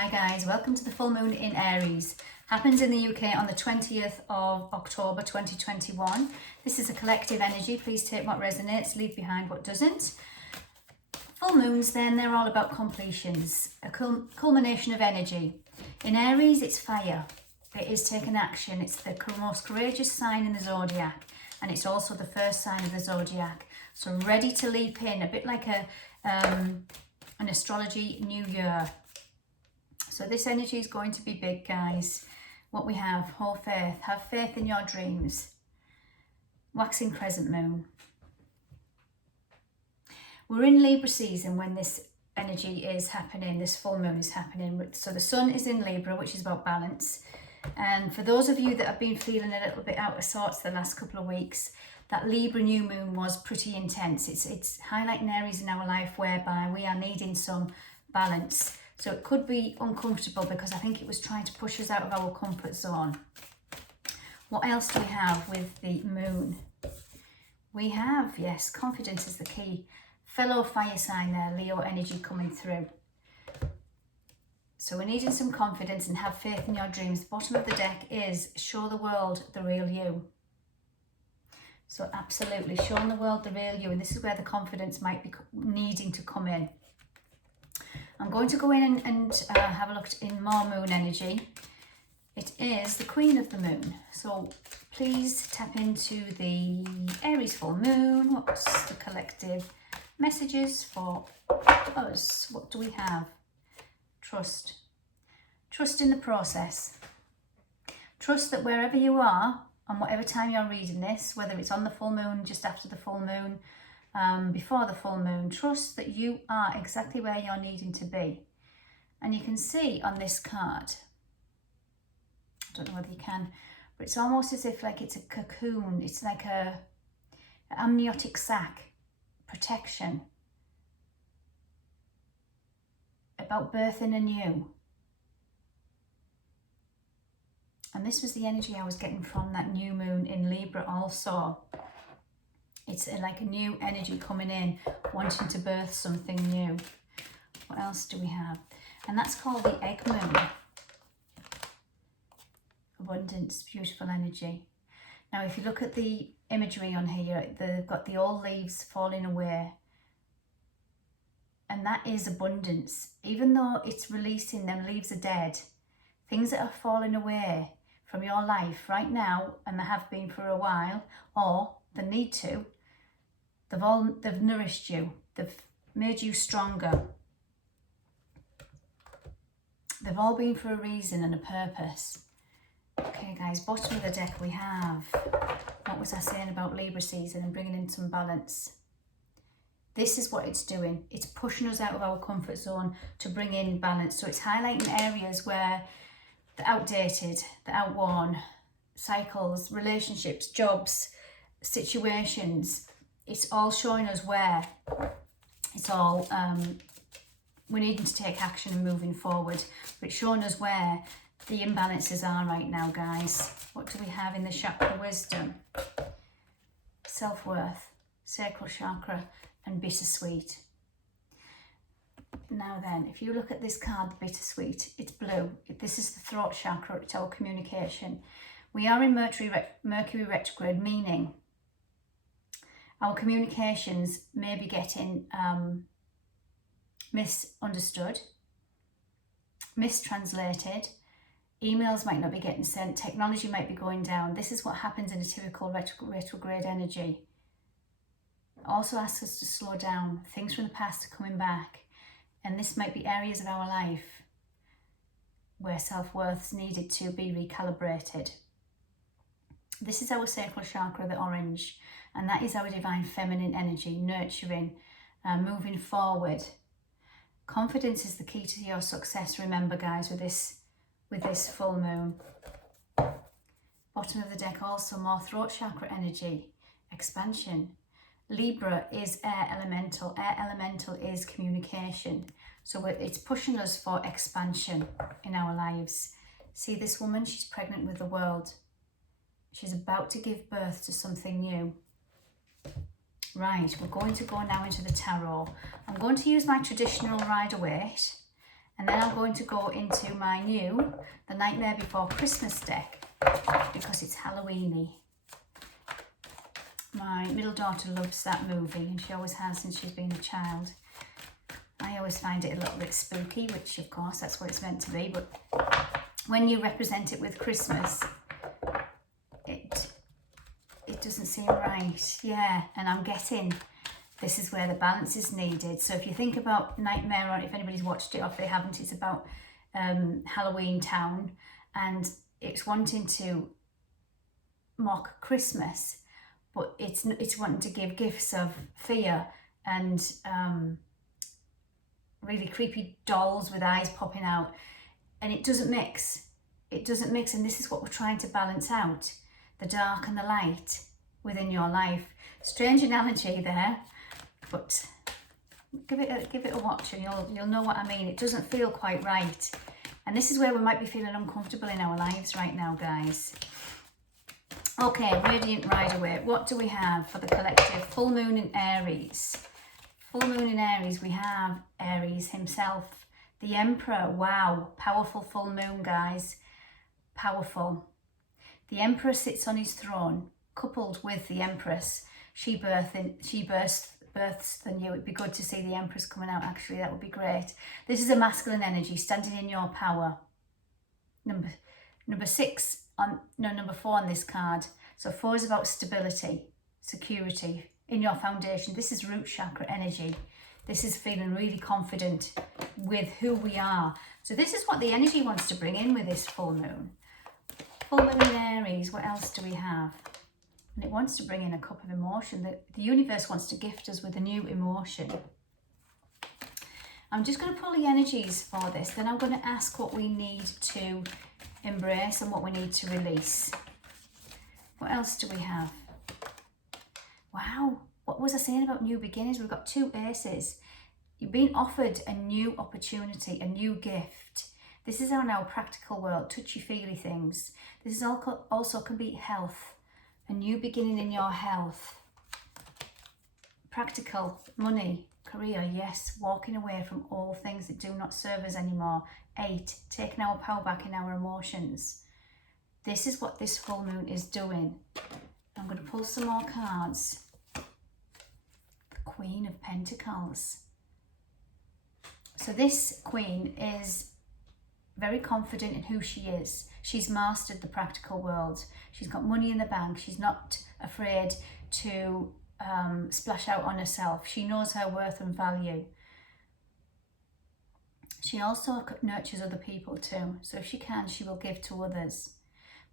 Hi guys, welcome to the full moon in Aries. Happens in the UK on the 20th of October 2021. This is a collective energy. Please take what resonates, leave behind what doesn't. Full moons then, they're all about completions, a culmination of energy. In Aries, it's fire. It is taking action. It's the most courageous sign in the zodiac, and it's also the first sign of the zodiac. So ready to leap in, a bit like an astrology new year. So this energy is going to be big, guys. What we have, hold faith, have faith in your dreams. Waxing crescent moon. We're in Libra season when this energy is happening, this full moon is happening. So the sun is in Libra, which is about balance. And for those of you that have been feeling a little bit out of sorts the last couple of weeks, that Libra new moon was pretty intense. It's highlighting areas in our life whereby we are needing some balance. So it could be uncomfortable because I think it was trying to push us out of our comfort zone. What else do we have with the moon? We have, yes, confidence is the key. Fellow fire sign there, Leo energy coming through. So we're needing some confidence and have faith in your dreams. The bottom of the deck is show the world the real you. So absolutely, showing the world the real you. And this is where the confidence might be needing to come in. I'm going to go in and have a look in more moon energy. It is the Queen of the Moon. So please tap into the Aries full moon. What's the collective messages for us? What do we have? Trust. Trust in the process. Trust that wherever you are, on whatever time you're reading this, whether it's on the full moon, just after the full moon, before the full moon, trust that you are exactly where you're needing to be. And you can see on this card, I don't know whether you can, but it's almost as if like it's a cocoon. It's like an amniotic sac, protection, about birthing anew. And this was the energy I was getting from that new moon in Libra also. It's like a new energy coming in, wanting to birth something new. What else do we have? And that's called the egg moon. Abundance, beautiful energy. Now, if you look at the imagery on here, they've got the old leaves falling away. And that is abundance. Even though it's releasing, them leaves are dead. Things that are falling away from your life right now, and they have been for a while, or they need to, they've nourished you, they've made you stronger. They've all been for a reason and a purpose. Okay guys, bottom of the deck we have, what was I saying about Libra season and bringing in some balance? This is what it's doing. It's pushing us out of our comfort zone to bring in balance. So it's highlighting areas where the outdated, the outworn, cycles, relationships, jobs, situations, it's all showing us where it's all, we're needing to take action and moving forward. But it's showing us where the imbalances are right now, guys. What do we have in the chakra wisdom? Self-worth, sacral chakra, and bittersweet. Now then, if you look at this card, the bittersweet, it's blue. This is the throat chakra, it's our communication. We are in Mercury retrograde, meaning our communications may be getting misunderstood, mistranslated, emails might not be getting sent, technology might be going down. This is what happens in a typical retrograde energy. It also asks us to slow down, things from the past are coming back, and this might be areas of our life where self-worth is needed to be recalibrated. This is our sacral chakra, the orange, and that is our divine feminine energy, nurturing, moving forward. Confidence is the key to your success, remember guys, with this full moon. Bottom of the deck also more throat chakra energy, expansion. Libra is air elemental. Air elemental is communication. So it's pushing us for expansion in our lives. See this woman, she's pregnant with the world. She's about to give birth to something new. Right, we're going to go now into the tarot. I'm going to use my traditional Rider-Waite And then I'm going to go into my new, The Nightmare Before Christmas deck, because it's Halloweeny. My middle daughter loves that movie, and she always has since she's been a child. I always find it a little bit spooky, which of course that's what it's meant to be, but when you represent it with Christmas, it doesn't seem right. Yeah, and I'm getting this is where the balance is needed. So if you think about Nightmare, or if anybody's watched it or if they haven't, it's about Halloween Town, and it's wanting to mock Christmas, but it's wanting to give gifts of fear and really creepy dolls with eyes popping out, and it doesn't mix. It doesn't mix, and this is what we're trying to balance out, the dark and the light within your life. Strange analogy there, but give it a watch and you'll know what I mean. It doesn't feel quite right, and this is where we might be feeling uncomfortable in our lives right now, guys. Okay, Radiant Rider-Waite, what do we have for the collective? Full moon in Aries. Full moon in Aries, we have Aries himself, the Emperor. Wow, powerful full moon, guys. Powerful. The Emperor sits on his throne, coupled with the Empress. She births the new. It'd be good to see the Empress coming out, actually. That would be great. This is a masculine energy, standing in your power. Number 4 on this card. So 4 is about stability, security in your foundation. This is root chakra energy. This is feeling really confident with who we are. So this is what the energy wants to bring in with this full moon. Full moon in Aries, what else do we have? And it wants to bring in a cup of emotion. The universe wants to gift us with a new emotion. I'm just going to pull the energies for this. Then I'm going to ask what we need to embrace and what we need to release. What else do we have? Wow, what was I saying about new beginnings? We've got 2 aces. You've been offered a new opportunity, a new gift. This is on our practical world, touchy-feely things. This is also can be health, a new beginning in your health. Practical, money, career, yes, walking away from all things that do not serve us anymore. 8, taking our power back in our emotions. This is what this full moon is doing. I'm going to pull some more cards. The Queen of Pentacles. So this Queen is very confident in who she is. She's mastered the practical world. She's got money in the bank. She's not afraid to splash out on herself. She knows her worth and value. She also nurtures other people too. So if she can, she will give to others.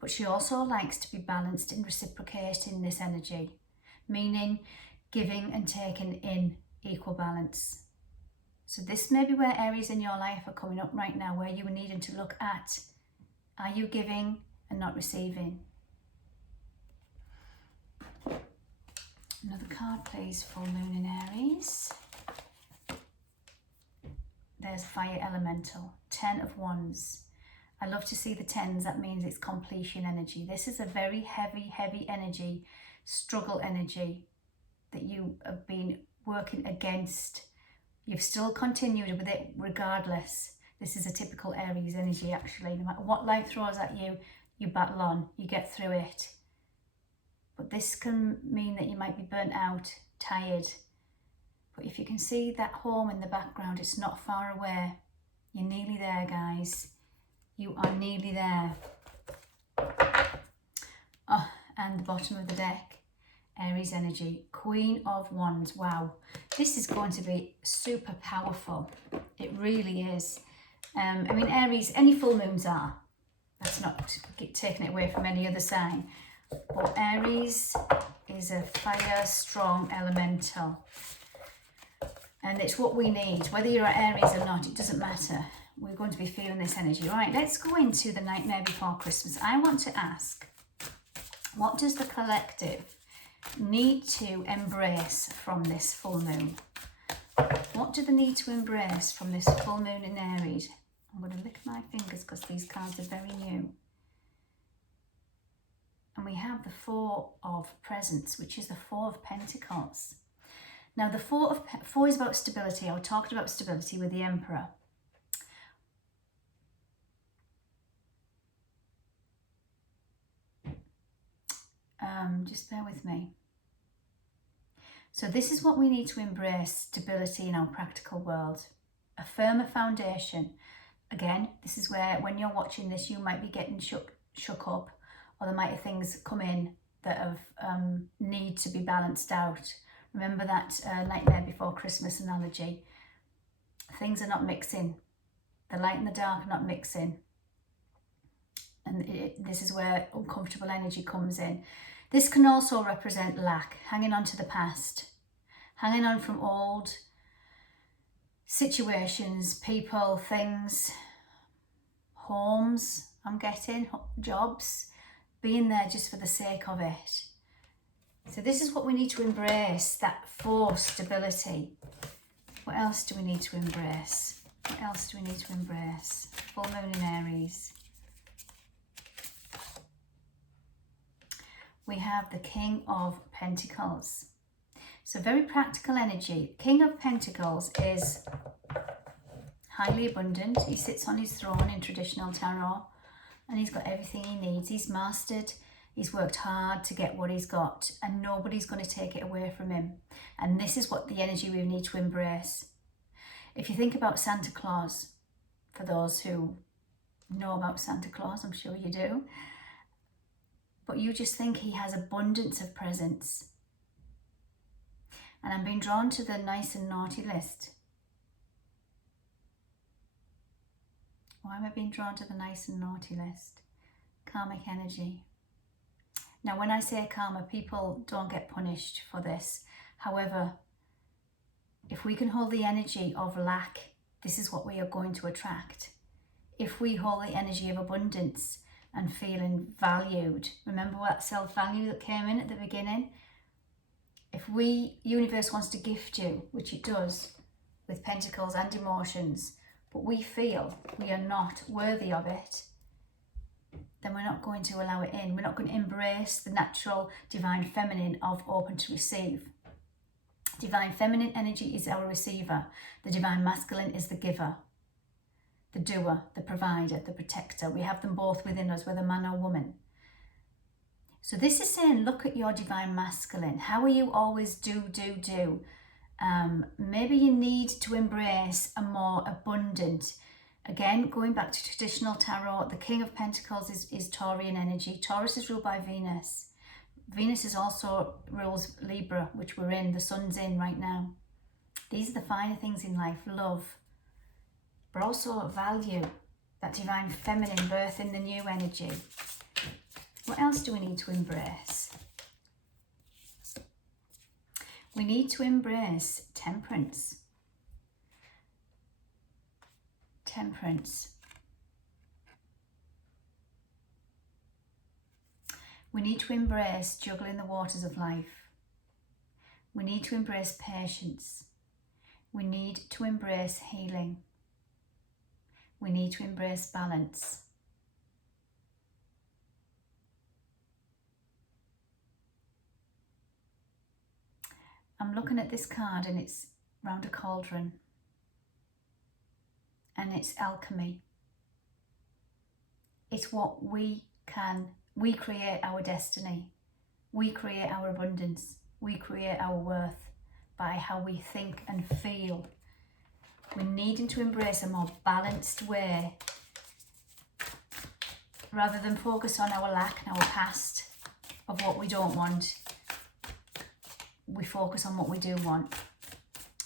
But she also likes to be balanced in reciprocating this energy, meaning giving and taking in equal balance. So this may be where areas in your life are coming up right now, where you are needing to look at, are you giving and not receiving? Another card, please. Full moon in Aries. There's Fire Elemental, 10 of Wands. I love to see the 10s. That means it's completion energy. This is a very heavy energy, struggle energy that you have been working against. You've still continued with it regardless. This is a typical Aries energy, actually. No matter what life throws at you, you battle on, you get through it. But this can mean that you might be burnt out, tired. But if you can see that home in the background, it's not far away. You're nearly there, guys. You are nearly there. Oh, and the bottom of the deck, Aries energy, Queen of Wands. Wow, this is going to be super powerful. It really is. I mean, Aries, any full moons are. That's not taking it away from any other sign. But Aries is a fire strong elemental. And it's what we need. Whether you're at Aries or not, it doesn't matter. We're going to be feeling this energy. Right, let's go into the Nightmare Before Christmas. I want to ask, what does the collective need to embrace from this full moon? What do they need to embrace from this full moon in Aries? I'm going to lick my fingers because these cards are very new. And we have the 4 of Presents, which is the 4 of Pentacles. Now, the 4 is about stability. I was talking about stability with the Emperor. Just bear with me. So this is what we need to embrace: stability in our practical world, a firmer foundation. Again, this is where when you're watching this, you might be getting shook up, or there might be things come in that have need to be balanced out. Remember that Nightmare Before Christmas analogy. Things are not mixing. The light and the dark are not mixing. And this is where uncomfortable energy comes in. This can also represent lack, hanging on to the past, hanging on from old situations, people, things, homes, I'm getting, jobs, being there just for the sake of it. So this is what we need to embrace, that forced stability. What else do we need to embrace? What else do we need to embrace? Full moon in Aries. We have the King of Pentacles. So very practical energy. King of Pentacles is highly abundant. He sits on his throne in traditional tarot, and he's got everything he needs. He's mastered. He's worked hard to get what he's got, and nobody's going to take it away from him. And this is what the energy we need to embrace. If you think about Santa Claus, for those who know about Santa Claus, I'm sure you do, but you just think he has abundance of presents. And I'm being drawn to the nice and naughty list. Why am I being drawn to the nice and naughty list? Karmic energy. Now, when I say karma, people don't get punished for this. However, if we can hold the energy of lack, this is what we are going to attract. If we hold the energy of abundance and feeling valued, remember that self-value that came in at the beginning? If universe wants to gift you, which it does with pentacles and emotions, but we feel we are not worthy of it, then we're not going to allow it in. We're not going to embrace the natural divine feminine of open to receive. Divine feminine energy is our receiver. The divine masculine is the giver, the doer, the provider, the protector. We have them both within us, whether man or woman. So this is saying, look at your divine masculine. How are you always do? Maybe you need to embrace a more abundant. Again, going back to traditional tarot, the King of Pentacles is Taurian energy. Taurus is ruled by Venus. Venus is also rules Libra, which we're in. The sun's in right now. These are the finer things in life. Love, but also value. That divine feminine birth in the new energy. What else do we need to embrace? We need to embrace temperance. Temperance. We need to embrace juggling the waters of life. We need to embrace patience. We need to embrace healing. We need to embrace balance. I'm looking at this card and it's round a cauldron. And it's alchemy. It's what we create our destiny. We create our abundance. We create our worth by how we think and feel. We're needing to embrace a more balanced way rather than focus on our lack and our past of what we don't want. We focus on what we do want.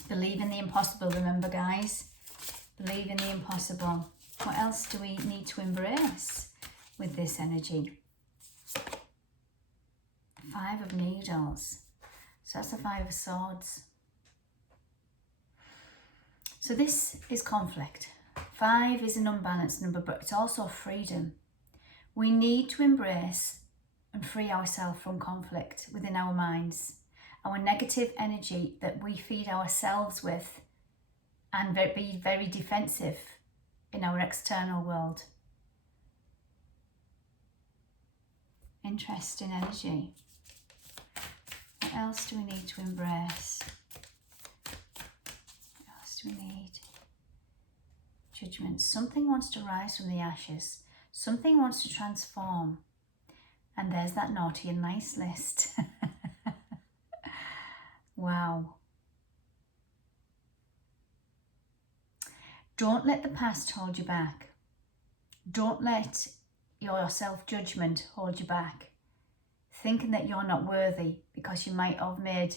Believe in the impossible, remember guys. Believe in the impossible. What else do we need to embrace with this energy? 5 of Needles. So that's the 5 of Swords. So this is conflict. 5 is an unbalanced number, but it's also freedom. We need to embrace and free ourselves from conflict within our minds. Our negative energy that we feed ourselves with, and be very defensive in our external world. Interesting energy. What else do we need to embrace? What else do we need? Judgment. Something wants to rise from the ashes. Something wants to transform. And there's that naughty and nice list. Wow. Don't let the past hold you back. Don't let your self-judgment hold you back, thinking that you're not worthy because you might have made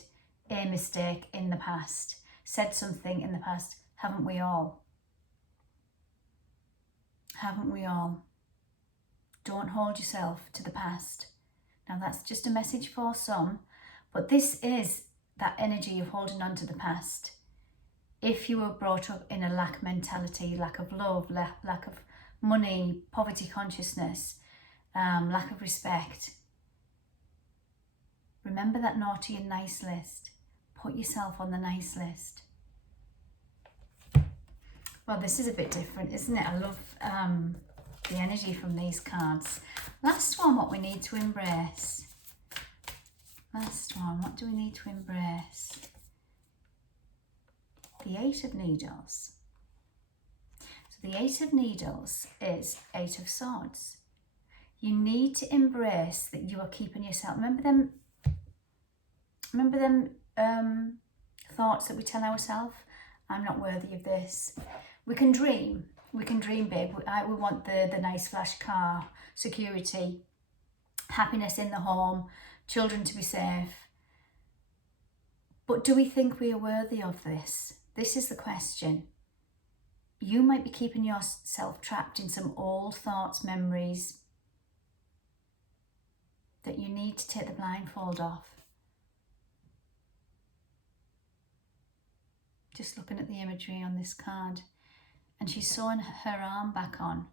a mistake in the past, said something in the past. Haven't we all? Haven't we all? Don't hold yourself to the past. Now that's just a message for some, but this is that energy of holding on to the past. If you were brought up in a lack mentality, lack of love, lack of money, poverty consciousness, lack of respect, remember that naughty and nice list. Put yourself on the nice list. Well, this is a bit different, isn't it? I love the energy from these cards. Last one, what we need to embrace. Last one, what do we need to embrace? The Eight of Needles. So the Eight of Needles is Eight of Swords. You need to embrace that you are keeping yourself. Remember them thoughts that we tell ourselves? I'm not worthy of this. We can dream big. We want the nice flash car, security, happiness in the home, children to be safe. But do we think we are worthy of this? This is the question. You might be keeping yourself trapped in some old thoughts, memories, that you need to take the blindfold off. Just looking at the imagery on this card, and she's sewing her arm back on.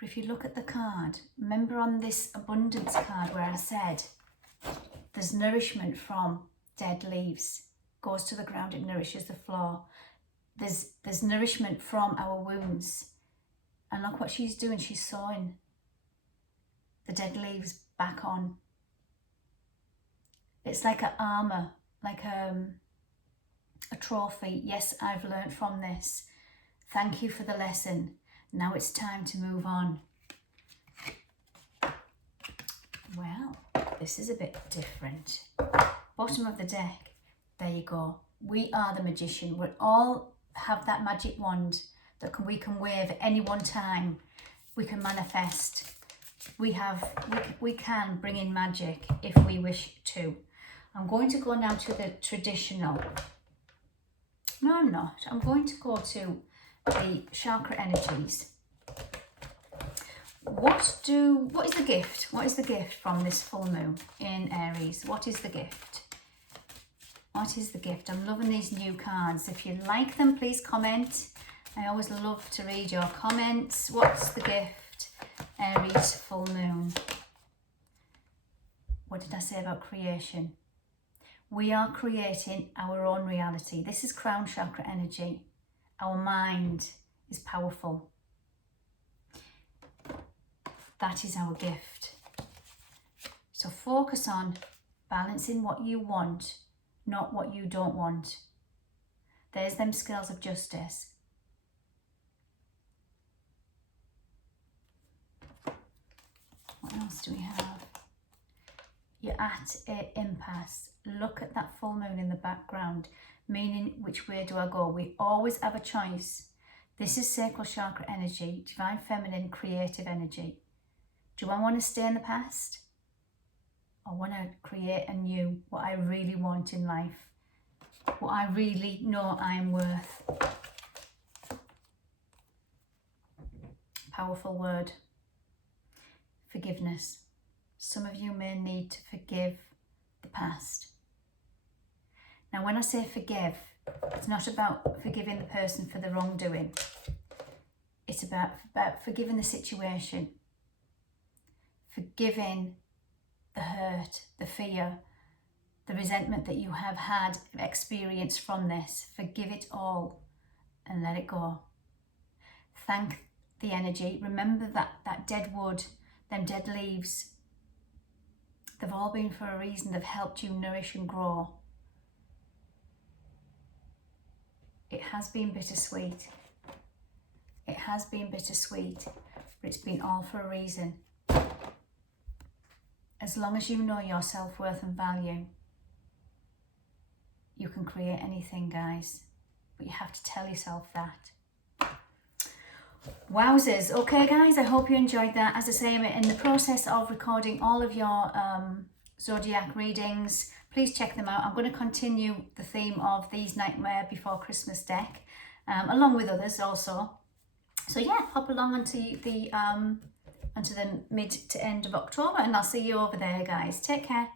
But if you look at the card, remember on this abundance card where I said there's nourishment from dead leaves, goes to the ground, it nourishes the floor. There's nourishment from our wounds. And look what she's doing, she's sewing the dead leaves back on. It's like an armour, like a trophy. Yes, I've learned from this. Thank you for the lesson. Now it's time to move on. Well, this is a bit different. Bottom of the deck, there you go. We are the magician. We all have that magic wand that we can wave at any one time. We can manifest. We can bring in magic if we wish to. I'm going to go now to the traditional. No, I'm not. I'm going to go to the Chakra Energies. What is the gift? What is the gift from this full moon in Aries? What is the gift? What is the gift? I'm loving these new cards. If you like them, please comment. I always love to read your comments. What's the gift? Aries full moon. What did I say about creation? We are creating our own reality. This is crown chakra energy. Our mind is powerful. That is our gift. So focus on balancing what you want, not what you don't want. There's them scales of justice. What else do we have? You're at an impasse. Look at that full moon in the background, meaning which way do I go? We always have a choice. This is sacral chakra energy, divine feminine, creative energy. Do I want to stay in the past? I want to create anew what I really want in life, what I really know I am worth. Powerful word. Forgiveness. Some of you may need to forgive the past. Now, when I say forgive, it's not about forgiving the person for the wrongdoing. It's about forgiving the situation, forgiving the hurt, the fear, the resentment that you have had experienced from this. Forgive it all and let it go. Thank the energy. Remember that dead wood, them dead leaves, they've all been for a reason. They've helped you nourish and grow. It has been bittersweet. It has been bittersweet, but it's been all for a reason. as long as you know your self-worth and value, you can create anything, guys. But you have to tell yourself that. Wowzers. Okay, guys, I hope you enjoyed that. As I say, I'm in the process of recording all of your zodiac readings. Please check them out. I'm going to continue the theme of these Nightmare Before Christmas deck, along with others also. So yeah, hop along onto the mid to end of October, and I'll see you over there, guys. Take care.